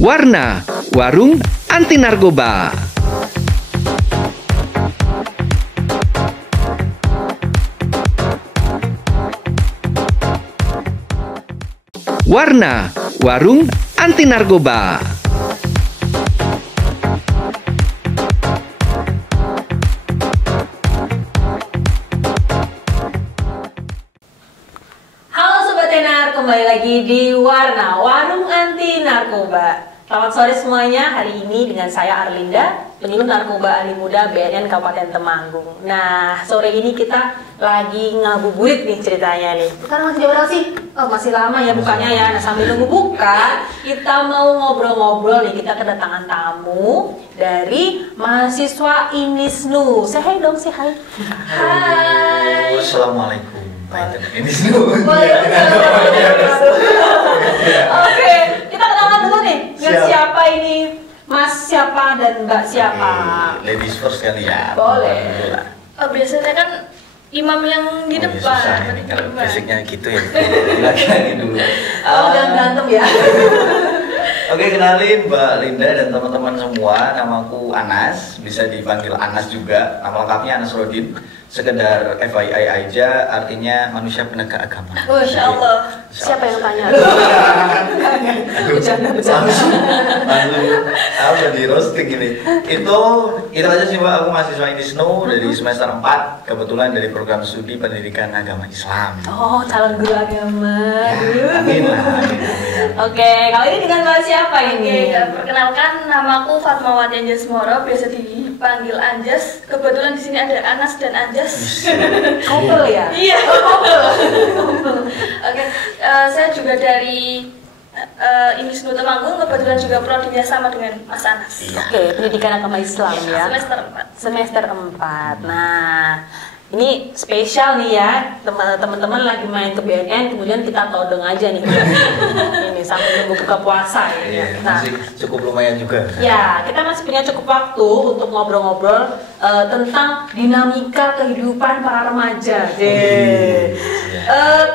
Warna, warung anti narkoba. Warna, warung anti narkoba. Halo Sobat Tenar, kembali lagi di Warna, warung anti narkoba. Selamat sore semuanya, hari ini dengan saya Arlinda, penyuluh narkoba ahli muda BNN Kabupaten Temanggung. Nah, sore ini kita lagi ngabuburit nih ceritanya nih. Sekarang masih jam berapa sih? Oh, masih lama ya bukanya ya. Nah, sambil nunggu buka, kita mau ngobrol-ngobrol nih. Kita kedatangan tamu dari mahasiswa INISNU. Say hi dong, say hi. Hai. Assalamualaikum. INISNU. Oke, kita kenalan dulu nih. Siapa ini? Mas siapa dan Mbak siapa? Ladies first kali ya. Boleh. Biasanya kan imam yang di depan. Susah ini kalau basicnya gitu ya. Lagi dulu. Oh, jangan berantem ya. Oke, kenalin Mbak Linda dan teman-teman semua. Namaku Anas, bisa dipanggil Anas juga. Nama lengkapnya Anas Rodin. Sekedar FYI aja, artinya manusia penegak agama. Masya Allah. Siapa yang tanya? Bercanda. Apa di roasting ini? Itu aja sih Mbak. Aku mahasiswa INISNU dari semester 4. Kebetulan dari program studi pendidikan agama Islam. Oh, calon guru agama. Amin lah. Oke, kali ini dengan Mbak siapa ini? Perkenalkan, namaku Fatmawati Anjas Moro, biasa dipanggil Anjas. Kebetulan di sini ada Anas dan Anjas. Couple ya? Iya. Oke, saya juga dari INISNU Temanggung, kebetulan juga prodinya sama dengan Mas Anas. Oke, pendidikan agama Islam ya. Semester 4. Semester 4. Nah, ini spesial nih ya, teman-teman lagi main ke BNN, kemudian kita todong aja nih. Ini sambil nunggu buka puasa ya. Iya, masih cukup lumayan juga. Ya, kita masih punya cukup waktu untuk ngobrol-ngobrol tentang dinamika kehidupan para remaja.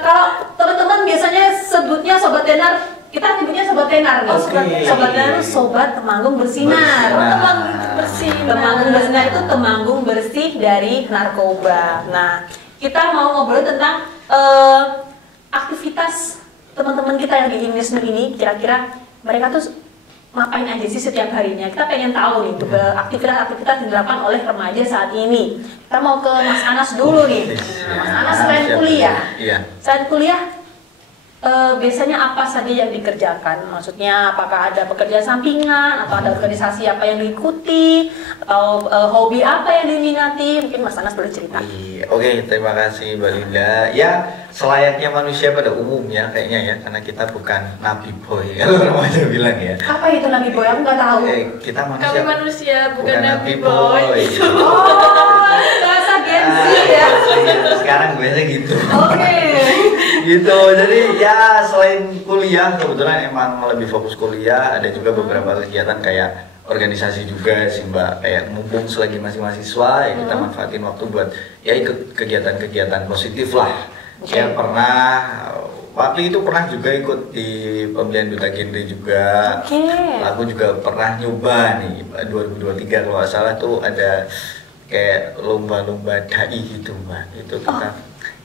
Kalau teman-teman biasanya sebutnya Sobat Tenar, kita nyebutnya Sobat Tenar nih. Sobat Tenar itu Sobat Temanggung Bersinar. Temanggung Bersih. Temanggung Bersinar itu Temanggung bersih dari narkoba. Nah, kita mau ngobrol tentang aktivitas teman-teman kita yang di INISNU ini. Kira-kira mereka tuh ngapain aja sih setiap harinya? Kita pengen tahu nih aktivitas-aktivitas yang dilakukan oleh remaja saat ini. Kita mau ke Mas Anas dulu nih. Mas Anas selain kuliah, selain kuliah biasanya apa saja yang dikerjakan? Maksudnya apakah ada pekerjaan sampingan atau ada organisasi apa yang diikuti atau hobi apa yang diminati? Mungkin Mas Anas boleh cerita. Oke, terima kasih Mbak Linda. Ya, selayaknya manusia pada umumnya kayaknya ya, karena kita bukan nabi boy kalau remaja bilang ya. Apa itu nabi boy? Aku nggak tahu. Kita manusia. Kami manusia bukan nabi boy. Oh, bahasa Gen Z ya. Sekarang biasanya gitu. Oke. Gitu, jadi ya selain kuliah kebetulan emang lebih fokus kuliah, ada juga beberapa kegiatan kayak organisasi juga sih Mbak, kayak mumpung selagi masih mahasiswa ya kita manfaatin waktu buat ya ikut kegiatan-kegiatan positif lah. Ya pernah waktu itu pernah juga ikut di pemilihan duta genre juga. Aku juga pernah nyoba nih 2023 kalau nggak salah tuh ada kayak lomba-lomba dai gitu Mbak, itu kita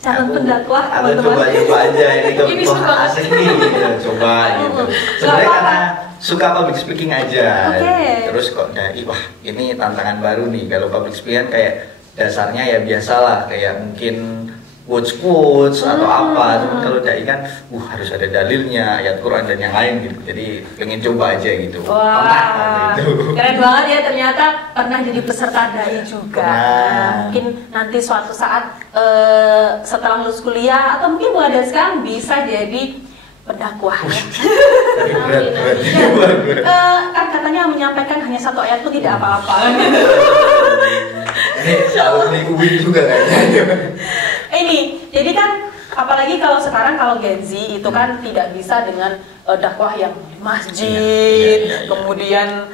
Calon pendakwah aku coba aja ini kebutuhan asing nih gitu. Coba gitu. Sebenarnya karena suka public speaking aja. Terus kok dai, wah ini tantangan baru nih. Kalau public speaking kayak dasarnya ya biasalah, kayak mungkin quotes atau apa. Cuman kalau dai kan harus ada dalilnya, ayat Quran dan yang lain gitu. Jadi pengen coba aja gitu. Wah, keren banget ya, ternyata pernah jadi peserta dai juga. Mungkin nanti suatu saat setelah lulus kuliah atau mungkin mulai dari sekarang bisa jadi pendakwah ya. Kan katanya menyampaikan hanya satu ayat itu tidak apa-apa. Ini selalu UIN juga kayaknya. Ini, jadi kan apalagi kalau sekarang kalau Gen Z itu kan tidak bisa dengan dakwah yang di masjid, kemudian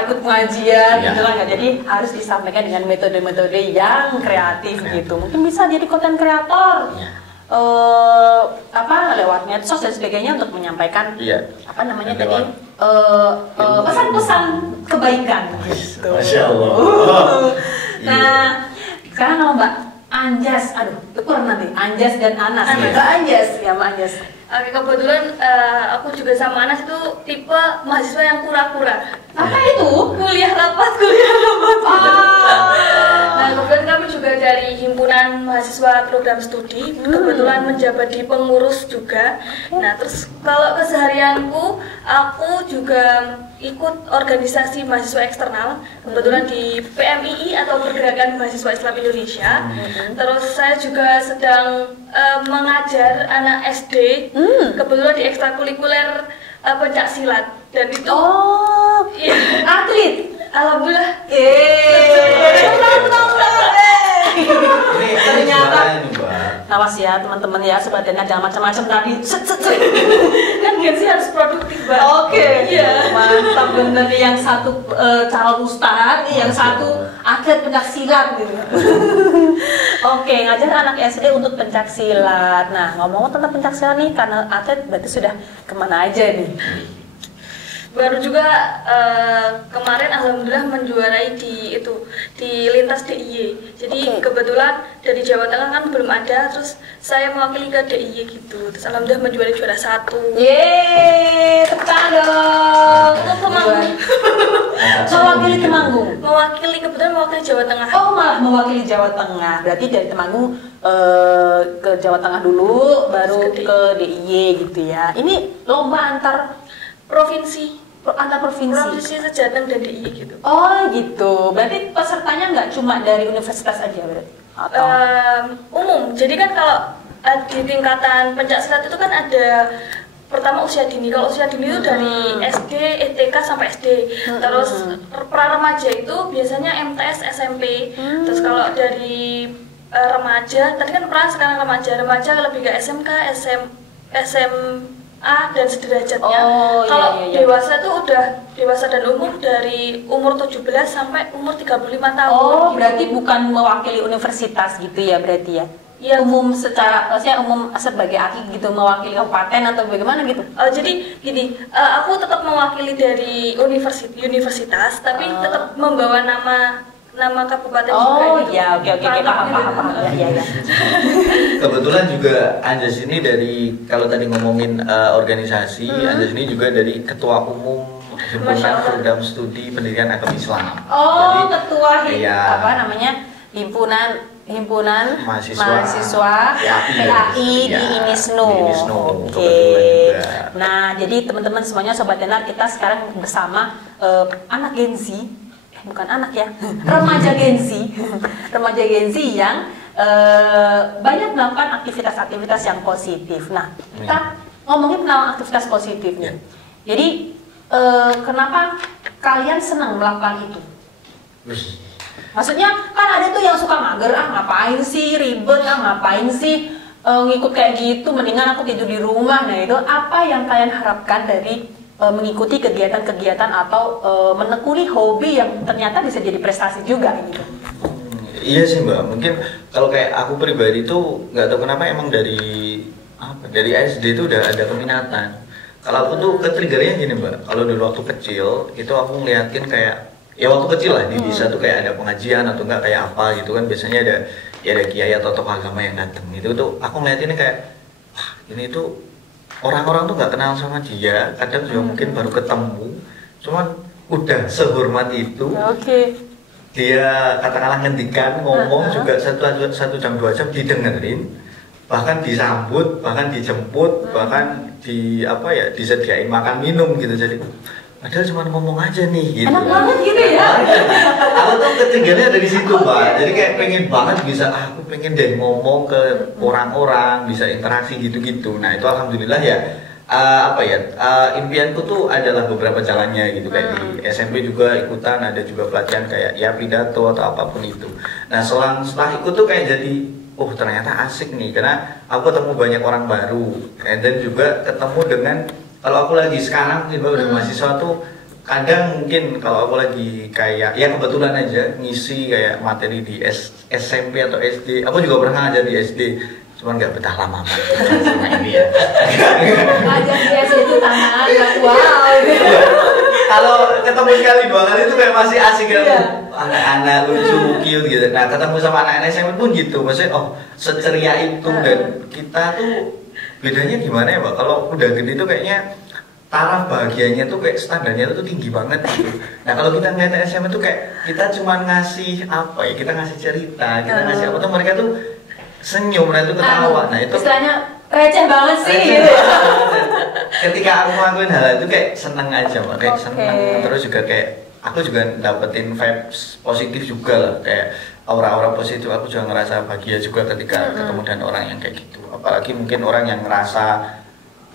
ikut pengajian gitu lah. Jadi harus disampaikan dengan metode-metode yang kreatif gitu. Mungkin bisa jadi konten kreator. lewat medsos dan sebagainya untuk menyampaikan apa namanya tadi Lewat. pesan-pesan kebaikan gitu. Masya Allah. Nah, sekarang nama Mbak Anjas, aduh, kurang nanti Anjas dan Anas. Mbak Anjas, ya Mbak Anjas. Oke, kebetulan aku juga sama Anas itu tipe mahasiswa yang kura-kura. Apa itu? Kuliah rapat. Nah, kebetulan kami juga dari himpunan mahasiswa program studi, kebetulan menjabat di pengurus juga. Nah, terus kalau keseharianku, aku juga ikut organisasi mahasiswa eksternal, kebetulan di PMII atau Pergerakan Mahasiswa Islam Indonesia. Terus saya juga sedang mengajar anak SD, kebetulan di ekstrakurikuler pencak silat. Dan itu atlet. Alhamdulillah. Ternyata awas ya teman-teman ya, sobat Dena jangan macam-macam tadi. Kan Gensi harus produktif, Mbak. Oke, iya. mantap bener nih, yang satu calon ustadz, yang satu atlet pencak silat gitu. Oke, ngajar anak SD untuk pencak silat. Nah, ngomong tentang pencak silat nih, karena atlet berarti sudah kemana aja nih? Baru juga kemarin alhamdulillah menjuarai di lintas DIY. Jadi kebetulan dari Jawa Tengah kan belum ada, terus saya mewakili ke DIY gitu. Terus alhamdulillah menjuarai juara 1. Yeay, tepuk dong. Untuk Temanggung. Mewakili Temanggung. Kebetulan mewakili Jawa Tengah. Oh, malah mewakili Jawa Tengah. Berarti dari Temanggung ke Jawa Tengah dulu, baru ke DIY gitu ya. Ini lomba antar provinsi Sejateng dan DIY gitu. Oh gitu, berarti pesertanya nggak cuma dari universitas aja berarti? Atau? Umum, jadi kan kalau di tingkatan pencak silat itu kan ada pertama usia dini. Kalau usia dini itu dari SD, TK sampai SD. Terus pra remaja itu biasanya MTS, SMP. Terus kalau dari remaja, tadi kan pra, sekarang remaja lebih ke SMK, SMA dan sederajatnya. Kalau dewasa itu udah dewasa dan umum dari umur 17 sampai umur 35 tahun. Oh, berarti bukan mewakili universitas gitu ya berarti ya? Ya, umum secara, maksudnya umum sebagai atlet gitu, mewakili kabupaten atau bagaimana gitu? Jadi gini, aku tetap mewakili dari universitas, tapi tetap membawa nama kabupaten juga gitu. Oh iya, oke, paham. Ya. Kebetulan juga Anjas ini dari, kalau tadi ngomongin organisasi, Anjas ini juga dari Ketua Umum Himpunan Program Studi Pendidikan Agama Islam. Oh, jadi, ketua iya, himpunan mahasiswa PAI di Inisnu. Oke. Nah, jadi teman-teman semuanya sobat Denar, kita sekarang bersama anak Gen Z. Bukan anak ya, remaja Gen Z yang banyak melakukan aktivitas-aktivitas yang positif. Nah, kita ngomongin tentang aktivitas positif nih. Jadi, kenapa kalian senang melakukan itu? Maksudnya kan ada tuh yang suka mager, ngapain sih ribet, ngapain sih ngikut kayak gitu, mendingan aku tidur di rumah. Nah, itu apa yang kalian harapkan dari mengikuti kegiatan-kegiatan atau menekuni hobi yang ternyata bisa jadi prestasi juga gitu? Iya sih Mbak, mungkin kalau kayak aku pribadi tuh nggak tahu kenapa emang dari SD itu udah ada keminatan. Kalau aku tuh ke-triggernya gini Mbak, kalau dulu waktu kecil itu aku ngeliatin kayak, ya waktu kecil lah di desa tuh kayak ada pengajian atau enggak kayak apa gitu kan, biasanya ada kiai atau tokoh agama yang datang gitu tuh, aku ngeliatinnya kayak, wah ini tuh orang-orang tuh nggak kenal sama dia, kadang juga mungkin baru ketemu, cuman udah sehormat itu. Dia katakanlah ngendikan ngomong juga 1 jam 2 jam didengerin, bahkan disambut, bahkan dijemput, bahkan disediain makan minum gitu. Jadi padahal cuma ngomong aja nih gitu. Enak banget gitu ya. Aku tuh ketinggalannya dari situ Pak. Jadi kayak pengen banget bisa, aku pengen deh ngomong ke orang-orang, bisa interaksi gitu-gitu. Nah itu alhamdulillah ya. Impianku tuh adalah beberapa jalannya gitu, kayak di SMP juga ikutan, ada juga pelatihan kayak ya pidato atau apapun itu. Nah setelah ikut tuh kayak jadi, oh ternyata asik nih, karena aku ketemu banyak orang baru, dan juga ketemu dengan, kalau aku lagi sekarang mungkin udah mahasiswa tuh kadang mungkin kalau aku lagi kayak, ya kebetulan aja ngisi kayak materi di SMP atau SD, aku juga pernah ngajar di SD. cuman nggak betah lama sama ini ya. Aja sih itu tangan, wow. Kalau ketemu sekali 2 kali itu kayak masih asik kan, Iya. anak-anak lucu, cute gitu. Nah ketemu sama anak-anak SMP pun gitu, maksudnya oh seceria itu dan kita tuh bedanya gimana ya Mbak? Kalau udah gede tuh kayaknya taraf bahagianya tuh kayak standarnya tuh tinggi banget gitu. Nah kalau kita ngeliat SMP tuh kayak kita cuma ngasih apa ya, kita ngasih cerita, kita ngasih apa tuh mereka tuh senyum, mereka tuh ketawa. Nah itu istilahnya receh banget sih receh gitu. banget. Ketika aku ngelakuin hal itu kayak seneng aja Mbak, kayak Oke. seneng. Terus juga kayak aku juga dapetin vibes positif juga lah, kayak aura-aura positif. Aku juga ngerasa bahagia juga ketika ketemu dengan orang yang kayak gitu. Apalagi mungkin orang yang ngerasa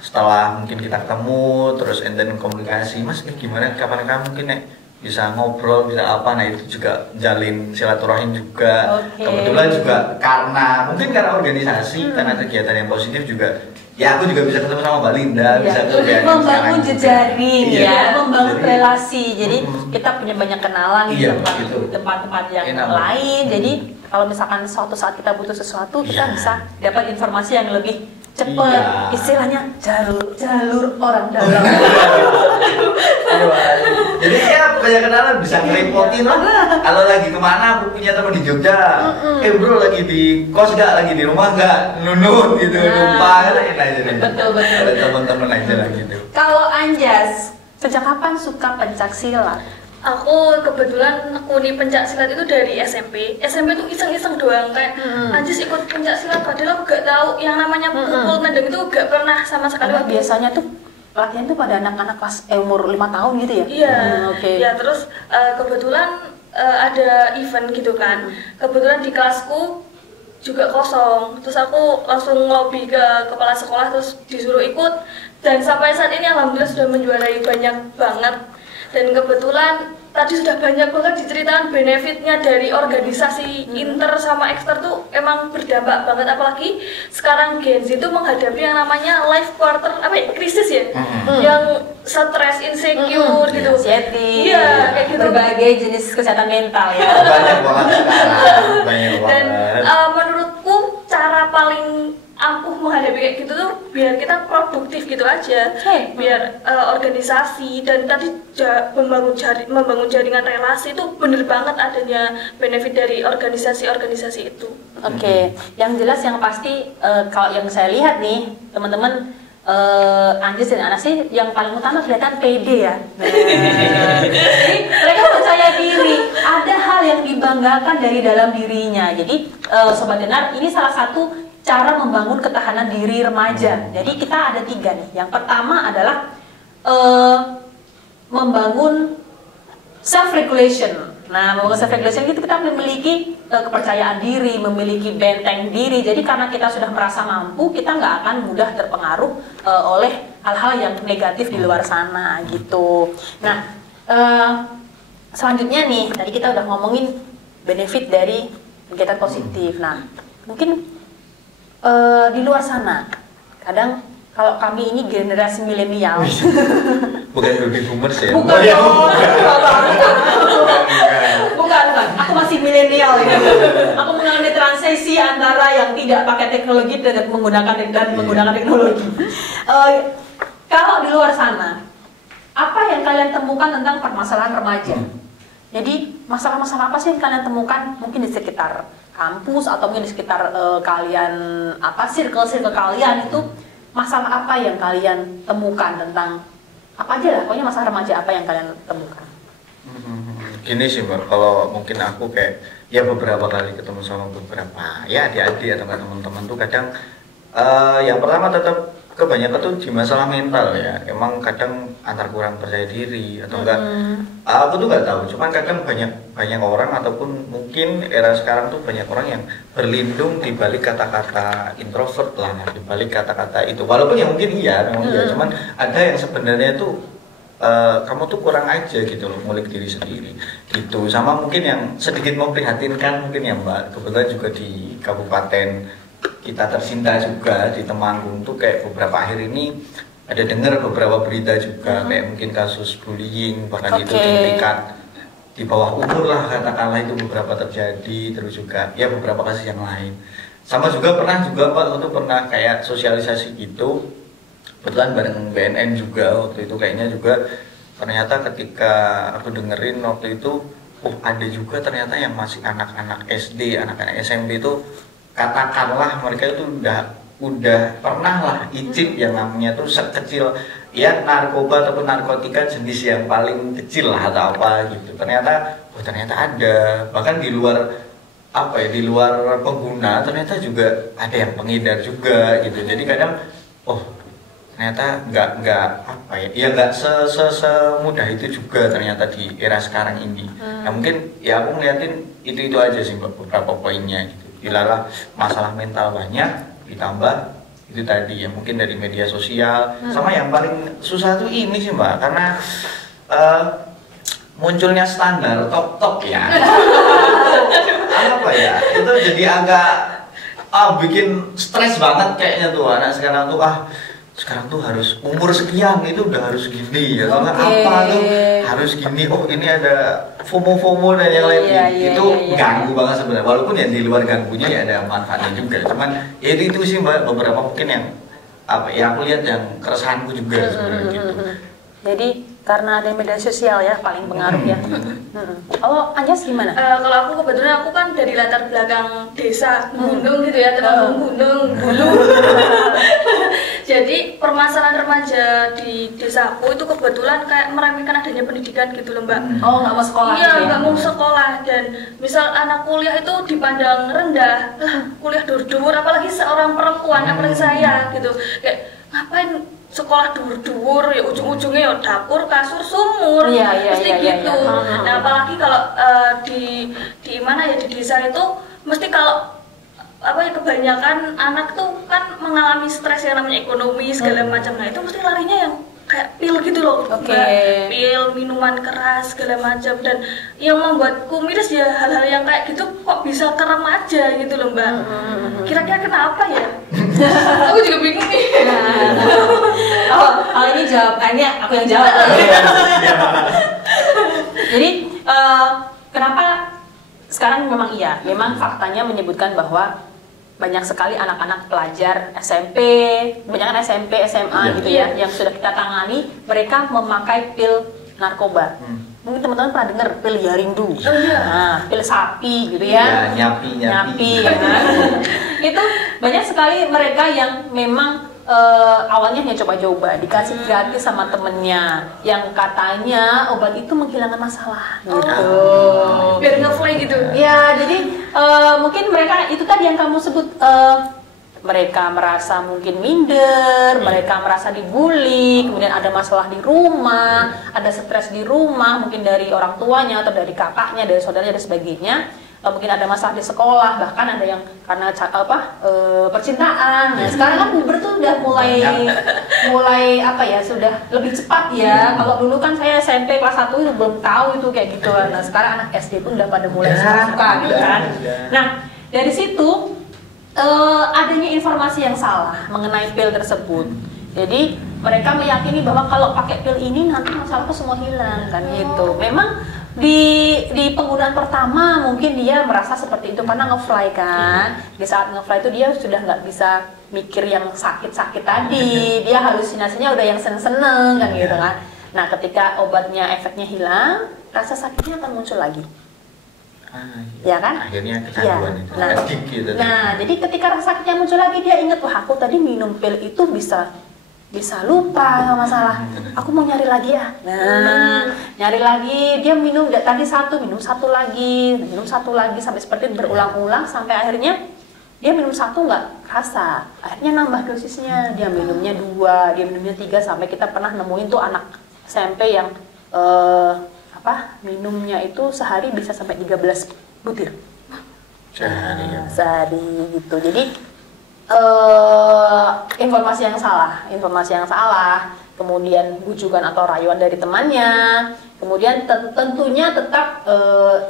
setelah mungkin kita ketemu terus and then komunikasi, mas gimana kapan kamu mungkin bisa ngobrol bisa apa, nah itu juga jalin silaturahim juga. Kebetulan juga karena mungkin karena organisasi karena kegiatan yang positif juga ya aku juga bisa ketemu sama Mbak Linda, bisa membangun jejaring Iya. ya, membangun Jadi, relasi. Jadi kita punya banyak kenalan di Iya, tempat begitu. tempat-tempat yang Enak. lain. Jadi kalau misalkan suatu saat kita butuh sesuatu, kita Iya. bisa dapat informasi yang lebih cepat. Iya. Istilahnya jalur orang dalam. jadi ya banyak kenalan, bisa ngerepotin lah. Kalau lagi kemana aku punya teman di Jogja, bro lagi di kos gak, lagi di rumah gak, nunut gitu, lupa kan enak aja nih. Betul. Ada teman-teman aja lah gitu. Kalau Anjas, sejak kapan suka pencak silat? Aku kebetulan nekuni pencak silat itu dari SMP. SMP tuh iseng-iseng doang kayak Anjis ikut pencak silat, padahal aku gak tahu yang namanya pukul nendang itu gak pernah sama sekali. Karena biasanya tuh latihan tuh pada anak-anak kelas umur 5 tahun gitu ya? Iya, Oke. ya terus kebetulan ada event gitu kan. Kebetulan di kelasku juga kosong. Terus aku langsung lobby ke kepala sekolah terus disuruh ikut. Dan sampai saat ini alhamdulillah sudah menjuarai banyak banget. Dan kebetulan tadi sudah banyak banget diceritakan benefitnya dari organisasi inter sama ekster tuh emang berdampak banget, apalagi sekarang Gen Z itu menghadapi yang namanya life quarter krisis ya, yang stres, insecure gitu. Anxiety, Iya, kayak gitu. berbagai jenis kesehatan mental ya. Banyak banget sekarang, banyak Dan banget. menurutku cara paling ampuh menghadapi kayak gitu tuh biar kita produktif gitu aja. Oke. Biar organisasi dan tadi membangun jaringan relasi itu bener banget adanya benefit dari organisasi-organisasi itu. Oke, yang jelas yang pasti kalau yang saya lihat nih teman-teman, Anjas dan Anas sih yang paling utama kelihatan pede ya. Jadi mereka percaya diri, ada hal yang dibanggakan dari dalam dirinya. Jadi Sobat Denar, ini salah satu cara membangun ketahanan diri remaja. Jadi kita ada 3 nih. Yang pertama adalah membangun self-regulation. Nah, membangun self-regulation itu kita memiliki kepercayaan diri, memiliki benteng diri. Jadi karena kita sudah merasa mampu, kita nggak akan mudah terpengaruh oleh hal-hal yang negatif di luar sana gitu. Nah, selanjutnya nih, tadi kita udah ngomongin benefit dari kegiatan positif. Nah, mungkin di luar sana, kadang kalau kami ini generasi milenial, Bukan baby boomers ya? bukan dong, bukan, aku masih milenial ya. Aku mengalami transisi antara yang tidak pakai teknologi dan menggunakan teknologi. Kalau di luar sana, apa yang kalian temukan tentang permasalahan remaja? Jadi masalah-masalah apa sih yang kalian temukan mungkin di sekitar kampus atau mungkin di sekitar kalian circle kalian itu, masalah apa yang kalian temukan tentang apa aja lah, pokoknya masalah remaja apa yang kalian temukan? Gini sih Mbak, kalau mungkin aku kayak ya beberapa kali ketemu sama beberapa ya adik-adik atau teman-teman tuh kadang yang pertama tetap kebanyakan tuh di masalah mental ya. Emang kadang antar kurang percaya diri atau enggak, aku tuh nggak tahu, cuman kadang banyak orang ataupun mungkin era sekarang tuh banyak orang yang berlindung di balik kata-kata introvert lah, di balik kata-kata itu, walaupun ya mungkin iya memang iya, cuman ada yang sebenarnya tuh kamu tuh kurang aja gitu loh, ngulik diri sendiri gitu. Sama mungkin yang sedikit memprihatinkan mungkin ya Mbak, kebetulan juga di kabupaten kita tercinta juga di Temanggung tuh kayak beberapa akhir ini ada dengar beberapa berita juga kayak mungkin kasus bullying, bahkan itu di tingkat di bawah umur lah katakanlah itu beberapa terjadi, terus juga ya beberapa kasus yang lain. Sama juga Pak waktu pernah kayak sosialisasi gitu, kebetulan bareng BNN juga waktu itu kayaknya juga ternyata ketika aku dengerin waktu itu, oh ada juga ternyata yang masih anak-anak SD, anak-anak SMP itu katakanlah mereka itu udah pernah lah icip yang namanya tuh sekecil ya narkoba ataupun narkotika jenis yang paling kecil lah atau apa gitu. Ternyata ada, bahkan di luar di luar pengguna ternyata juga ada yang pengedar juga gitu. Jadi kadang ternyata nggak semudah itu juga ternyata di era sekarang ini. Nah mungkin ya aku ngeliatin itu aja sih beberapa poinnya gitu. Dilalah masalah mental banyak, ditambah itu tadi ya mungkin dari media sosial. Sama yang paling susah tuh ini sih Mbak, karena munculnya standar top ya. Apa ya, itu jadi agak bikin stres banget kayaknya tuh anak sekarang tuh sekarang tuh harus umur sekian itu udah harus gini ya, karena apa tuh harus gini, ini ada FOMO dan yang lain. Itu ganggu banget sebenarnya, walaupun yang di luar ganggunya ya ada manfaatnya juga, cuman ya itu sih Mbak beberapa mungkin yang aku lihat yang keresahanku juga sebenarnya gitu. Jadi karena ada media sosial ya paling pengaruh ya. Kalau Anjas gimana? Kalau aku kebetulan aku kan dari latar belakang desa gunung gitu ya, Temanggung gunung dulu. Jadi permasalahan remaja di desaku itu kebetulan kayak meremehkan adanya pendidikan gitu loh Mbak. Oh nggak mau sekolah? Iya nggak mau sekolah, dan misal anak kuliah itu dipandang rendah, kuliah dur-dur, apalagi seorang perempuan, apalagi saya gitu, kayak ngapain sekolah dur-dur ya, ujung-ujungnya ya dapur, kasur, sumur, mesti gitu. Nah apalagi kalau di mana ya di desa itu mesti kalau kebanyakan anak tuh kan mengalami stres yang namanya ekonomi segala macam. Nah itu mesti larinya yang kayak pil gitu loh, pil, minuman keras segala macam, dan yang membuatku miris ya hal-hal yang kayak gitu kok bisa ke remaja gitu loh Mbak. Kira-kira kenapa ya? Aku juga bingung nih. Kalau ini jawabannya aku yang jawab. Jadi kenapa sekarang memang faktanya menyebutkan bahwa banyak sekali anak-anak pelajar SMP, kebanyakan SMP, SMA gitu ya, yang sudah kita tangani, mereka memakai pil narkoba. Mungkin teman-teman pernah dengar pil Yarindu, pil sapi gitu ya, nyapi. Itu banyak sekali mereka yang memang awalnya hanya coba-coba, dikasih gratis sama temennya, yang katanya obat itu menghilangkan masalah gitu. Biar nge-fly gitu. Ya, jadi mungkin mereka itu tadi yang kamu sebut, mereka merasa mungkin minder, mereka merasa dibully, kemudian ada masalah di rumah, ada stres di rumah, mungkin dari orang tuanya atau dari kakaknya, dari saudaranya dan sebagainya. Mungkin ada masalah di sekolah, bahkan ada yang karena percintaan. Nah, sekarang kan puber tuh udah mulai sudah lebih cepat ya. Kalau dulu kan saya SMP kelas 1 itu belum tahu itu kayak gitu. Nah, sekarang anak SD pun udah pada mulai suka gitu kan. Nah, dari situ adanya informasi yang salah mengenai pil tersebut. Jadi mereka meyakini bahwa kalau pakai pil ini nanti masalahku semua hilang kan gitu. Memang di penggunaan pertama mungkin dia merasa seperti itu karena nge-fly kan. Di saat nge-fly itu dia sudah nggak bisa mikir yang sakit-sakit tadi, dia halusinasinya udah yang seneng-seneng kan gitu kan. Nah ketika obatnya efeknya hilang, rasa sakitnya akan muncul lagi. Ya kan? Akhirnya kecanduan itu. Nah jadi ketika rasa sakitnya muncul lagi, dia ingat, wah aku tadi minum pil itu bisa lupa masalah, aku mau nyari lagi ya. Nah, nyari lagi, dia minum tadi minum satu lagi sampai seperti itu berulang-ulang sampai akhirnya dia minum satu nggak rasa, akhirnya nambah dosisnya, dia minumnya 2, dia minumnya 3, sampai kita pernah nemuin tuh anak SMP yang minumnya itu sehari bisa sampai 13 butir sehari gitu. Jadi informasi yang salah, kemudian bujukan atau rayuan dari temannya, kemudian tentunya tetap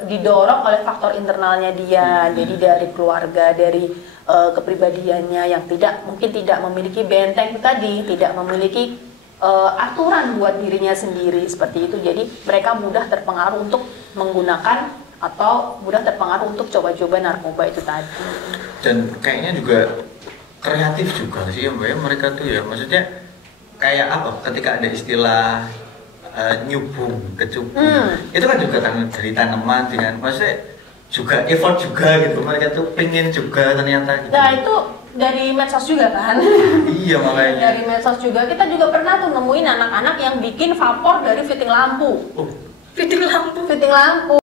didorong oleh faktor internalnya dia, jadi dari keluarga, dari kepribadiannya yang mungkin tidak memiliki benteng tadi, tidak memiliki aturan buat dirinya sendiri seperti itu. Jadi mereka mudah terpengaruh untuk menggunakan atau mudah terpengaruh untuk coba-coba narkoba itu tadi. dan kayaknya juga kreatif juga sih ya Mbak ya, mereka tuh ya, maksudnya kayak apa ketika ada istilah nyubung, kecubung itu kan juga dari tanaman dengan maksudnya juga effort juga gitu, mereka tuh pengen juga ternyata gitu. Nah itu dari medsos juga kan? Iya makanya. Dari medsos juga, kita juga pernah tuh nemuin anak-anak yang bikin vapor dari fitting lampu. Oh. Fitting lampu. Fitting lampu.